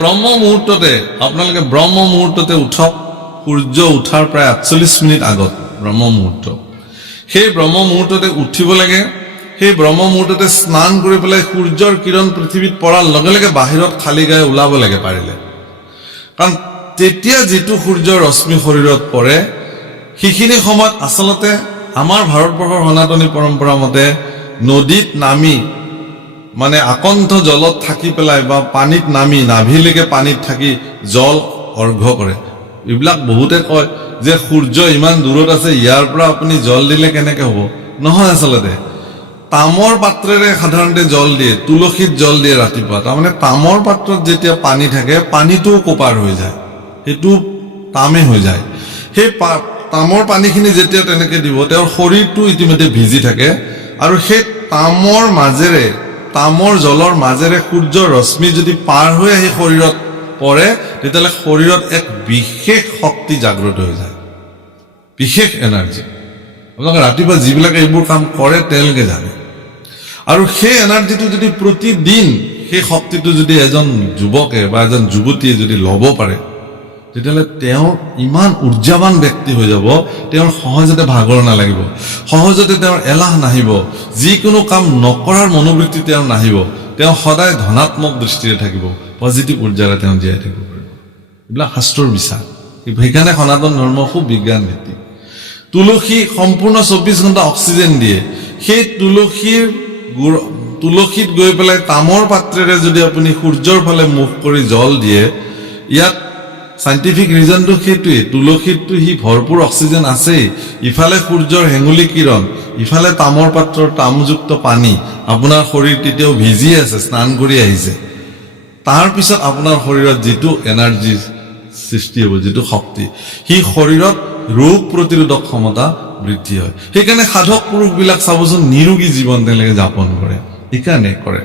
ব্ৰহ্ম মুহূৰ্ততে আপোনালোকে ব্ৰহ্ম মুহূৰ্ততে উঠক সূৰ্য উঠাৰ প্ৰায় 48 মিনিট আগত ব্ৰহ্ম মুহূৰ্ত সেই ব্ৰহ্ম মুহূৰ্ততে উঠিব লাগে সেই ব্ৰহ্ম মুহূৰ্ততে স্নান কৰি পেলাই সূৰ্যৰ কিৰণ পৃথিৱীত পৰাৰ লগে লগে বাহিৰত খালি গায়ে ওলাব লাগে পাৰিলে কাৰণ তেতিয়া যেটো সূৰ্যৰ ৰশ্মি শৰীৰত পৰে সেইখিনি সময়ত আসলতে আমাৰ ভাৰতবৰ্ষৰ সনাতনী পৰম্পৰা মতে নদীত নামি মানে আকণ্ঠ জলত থাকি পেলাই বা পানীত নামি নাভিলৈকে পানীত থাকি জল অৰ্ঘ্য কৰে এইবিলাক বহুতে কয় যে সূৰ্য ইমান দূৰত আছে ইয়াৰ পৰা আপুনি জল দিলে কেনেকৈ হ'ব নহয় আসলতে তামৰ পাত্ৰেৰে সাধাৰণতে জল দিয়ে তুলসীত জল দিয়ে ৰাতিপুৱা তাৰমানে তামৰ পাত্ৰত যেতিয়া পানী থাকে পানীটো কোপাৰ হৈ যায় হেতু তামে হৈ যায় সেই তামৰ পানীখিনি যেতিয়া তেনেকৈ দিব তেওঁৰ শৰীৰটো ইতিমধ্যে ভিজি থাকে আৰু সেই তামৰ মাজেৰে তামৰ জলৰ মাজেৰে সূৰ্যৰ ৰশ্মি যদি পাৰ হৈ আহি শৰীৰত পৰে তেতিয়ালে শৰীৰত এক বিশেষ শক্তি জাগ্ৰত হৈ যায় বিশেষ এনাৰ্জি আপোনালোকে ৰাতিপুৱা যিবিলাক এইবোৰ কাম কৰে তেওঁলোকে জানে আৰু সেই এনাৰ্জিটো যদি প্ৰতিদিন সেই শক্তিটো যদি এজন যুৱকে বা এজন যুৱতীয়ে যদি ল'ব পাৰে তেতিয়ালে তেওঁ ইমান ঊৰ্জাৱান ব্যক্তি হৈ যাব তেওঁৰ সহজতে ভাগৰ নালাগিব সহজতে তেওঁৰ এলাহ নাহিব যিকোনো কাম নকৰাৰ মনোবৃত্তি তেওঁৰ নাহিব তেওঁ সদায় ধনাত্মক দৃষ্টিৰে থাকিব পজিটিভ ঊৰ্জাৰে তেওঁ জীয়াই থাকিব পাৰিব এইবিলাক শাস্ত্ৰৰ বিশ্বাস সেইকাৰণে সনাতন ধৰ্ম খুব বিজ্ঞান ভিত্তিক তুলসী সম্পূৰ্ণ 24 ঘণ্টা অক্সিজেন দিয়ে সেই তুলসীত গৈ পেলাই তামৰ পাত্ৰেৰে যদি আপুনি সূৰ্যৰ ফালে মুখ কৰি জল দিয়ে ইয়াত সাইন্টিফিক ৰিজনটো সেইটোৱে তুলসীতটো হি ভৰপুৰ অক্সিজেন আছে ইফালে সূৰ্যৰ হেঙুলি কিৰণ ইফালে তামৰ পাত্ৰৰ তামযুক্ত পানী আপোনাৰ শৰীৰ তেতিয়াও ভিজি আছে স্নান কৰি আহিছে তাৰ পিছত আপোনাৰ শৰীৰত যেটো এনাৰ্জি সৃষ্টি হ'ব যেটো শক্তি হি শৰীৰত ৰোগ প্ৰতিৰোধক ক্ষমতা বৃদ্ধি হয় সেইকাৰণে সাধক পুৰুষবিলাক চাবচোন নিৰোগী জীৱন তেওঁলোকে যাপন কৰে এইকাৰণে কৰে